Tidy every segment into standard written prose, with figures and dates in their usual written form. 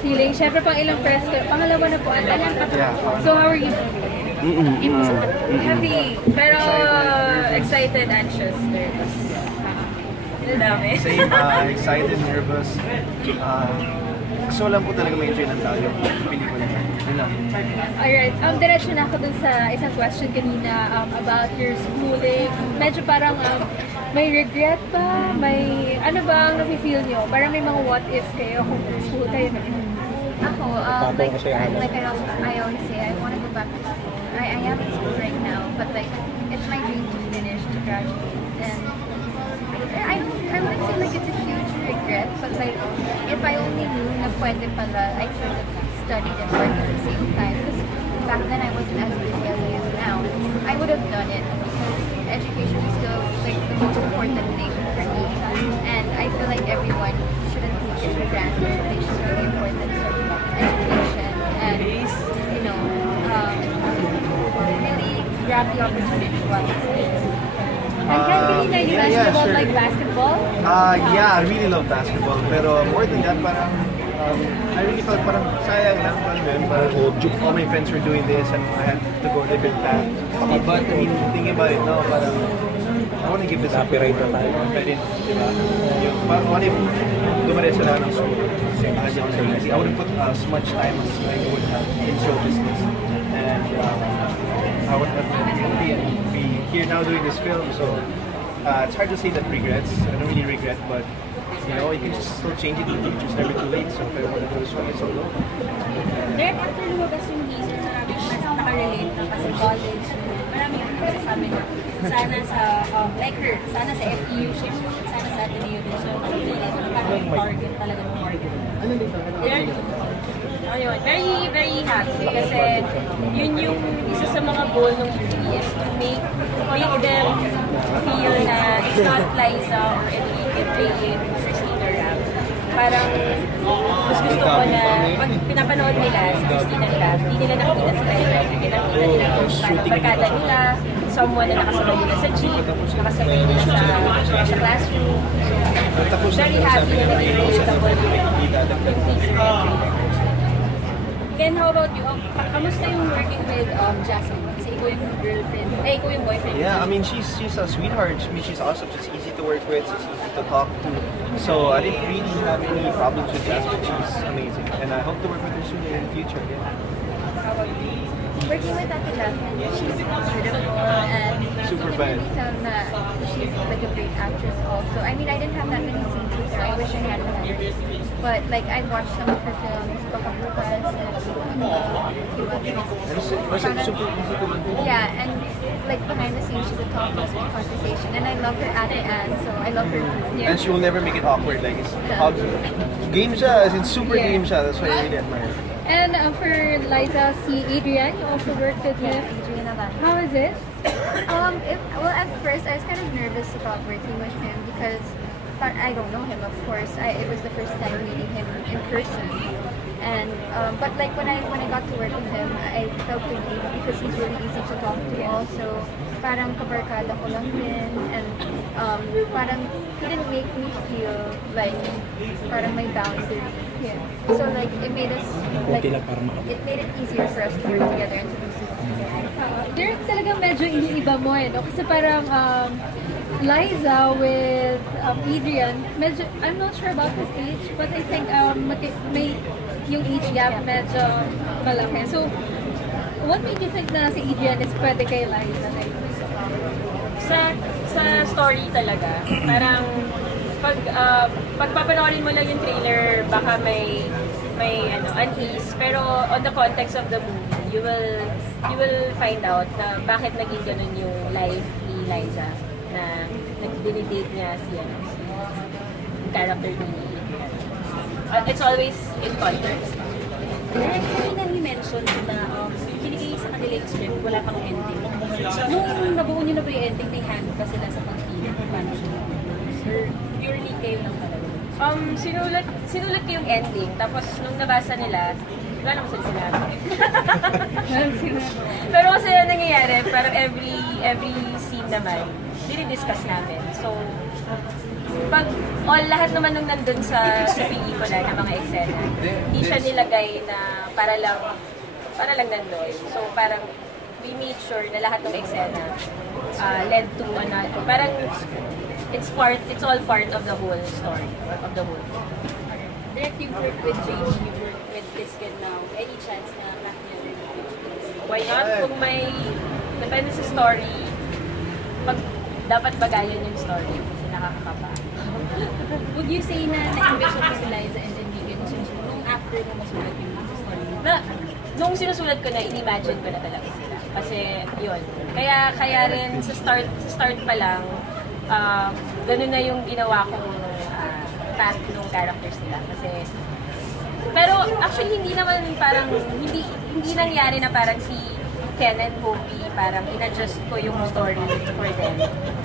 feeling? Siyempre, pang ilang press ko. Pangalawa na po. At alam pa. So, how are you feeling? Happy. Pero, excited, anxious, nervous. Dami. Same, excited, nervous. Gusto lang po talaga may enjoy ng tao yung pelikula. Alright, diretso na ako dun sa isang question kanina about your schooling. Medyo parang may regret ba? May ano ba ang nafe-feel nyo? Parang may mga what ifs kayo kung school kayo na Ako, like I always say, I want to go back to school. I am in school right now, but like, it's my dream to finish, to graduate. And I wouldn't say like it's a huge regret, but like, if I only knew na pwede pala, I could have studied and worked at the same time. Because back then I wasn't as busy as I am now. I would have done it because education is still like the most important thing for me. And I feel like everyone shouldn't take it for granted. They should know the importance of education and, you know, really grab the opportunity while it's there. And kanina you mentioned about like basketball? Yeah, I really love basketball. Pero more than that, parang I really felt parang sayang lang parang all my friends were doing this and I had to go a different path. But I mean, thinking about it now, parang I want to give this copyright na tayo. What if dumaretso na ng school? I wouldn't put as much time as I would have in show business. And I would have be here now doing this film, so it's hard to say that regrets. I don't really regret, but you know, you can just still change it in the future. It's never too late. So if I want to go this way, it's all over. Then after lumabas yung teaser, maraming mas nakarelate na kasi college. Maraming yung nagsasabi na sana sa, like her, sana sa FEU siya, sana sa Ateneo din. So, parang target talaga ng target. Ayun, very, very happy kasi yun yung isa sa mga goal ng movie is to make them feel na it's not Liza or Enrique playing Christine or Raph. Parang mas gusto ko na pag pinapanood nila si Christine and Raph, hindi nila nakikita sila yung nakikita nila yung parang barkada nila, someone na nakasabay nila sa jeep, nakasabay nila sa classroom. So, very happy na relatable yung teaser. Ken, how about you? Kamusta yung working with Jasmine? Kasi ikaw yung girlfriend, ikaw yung boyfriend. Yeah, I mean, she's a sweetheart. I mean, she's awesome. She's easy to work with. She's easy to talk to. So I didn't really have any problems with Jasmine. She's amazing. And I hope to work with her soon in the future. Yeah. How about you? Working with Ate Jasmine, she's beautiful and super you can really tell that she's like a great actress also. I mean, I didn't have that many scenes with her. I wish I had her. But like, I watched some of her films, Baka Bukas, and a few others. Yeah, and like behind the scenes, she's a top of conversation. And I love her Ate Anne, so I love her too. Yeah. And she will never make it awkward. Like, it's game siya, as in super game siya. That's why I really admire her. And for Liza, si Adrian, you also worked with him. Adrian Abad. How is it? Well, at first I was kind of nervous about working with him because I don't know him, of course. It was the first time meeting him in person. And but like when I got to work with him, I felt relieved because he's really easy to talk to. Also, parang kabarkada ko lang din, and parang he didn't make me feel like parang may boundary. Yeah. So like it made us like it made it easier for us to work together and to do something. Derek talagang medyo iniiba mo no? Kasi parang Liza with Adrian, medyo, I'm not sure about his age, but I think may yung age gap medyo malaki. So, what made you think na si Adrian is pwede kay Liza? Sa story talaga, parang pag papanoorin mo lang yung trailer, baka may unease, pero on the context of the movie, you will find out na bakit naging ganun yung life ni Liza, na nag-date niya si character ni it's always in context. Direct kanina ni-mention na binigay sa kanila yung script, wala pang ending. Nung nabuo nyo na ba yung ending, may hand pa sila sa pag-film? Paano siya? Sir, purely kayo lang talaga? Sinulat ko yung ending, tapos nung nabasa nila, wala naman sila sinabi. Pero kasi nangyayari, parang every scene naman, dinidiscuss namin. So, pag lahat naman nung nandun sa pelikula ng mga eksena, hindi siya nilagay na para lang nandun. So parang we made sure na lahat ng eksena led to another. Parang it's all part of the whole story, of the whole film. Direct, you work with JD, you work with Biscuit now. Any chance na partner? Why not? Kung may, depende sa story, dapat bagayan yung story kasi nakakakapa. Would you say na na-envision mo si Liza and Enrique nung after mo masulat yung story? Nung sinusulat ko na, in-imagine ko na talaga sila. Kasi, yun. Kaya rin, sa start pa lang, ganun na yung ginawa kong path ng characters nila. Kasi, pero actually, hindi naman parang, hindi nangyari na parang si Ken and Hopi, parang in-adjust ko yung story for them.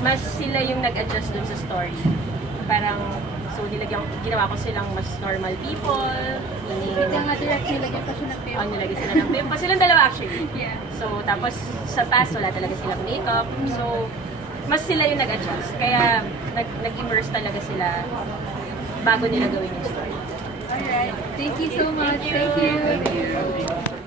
Mas sila yung nag-adjust dun sa story. Parang, so ginawa ko silang mas normal people. Kaya nga direct nilagyan pa siya ng film. Nilagyan sila ng film. Silang dalawa actually. Yeah. So, tapos sa past, wala talaga silang makeup. So, mas sila yung nag-adjust. Kaya, nag-immerse talaga sila bago nila gawin yung story. Alright. Thank you so much. Thank you.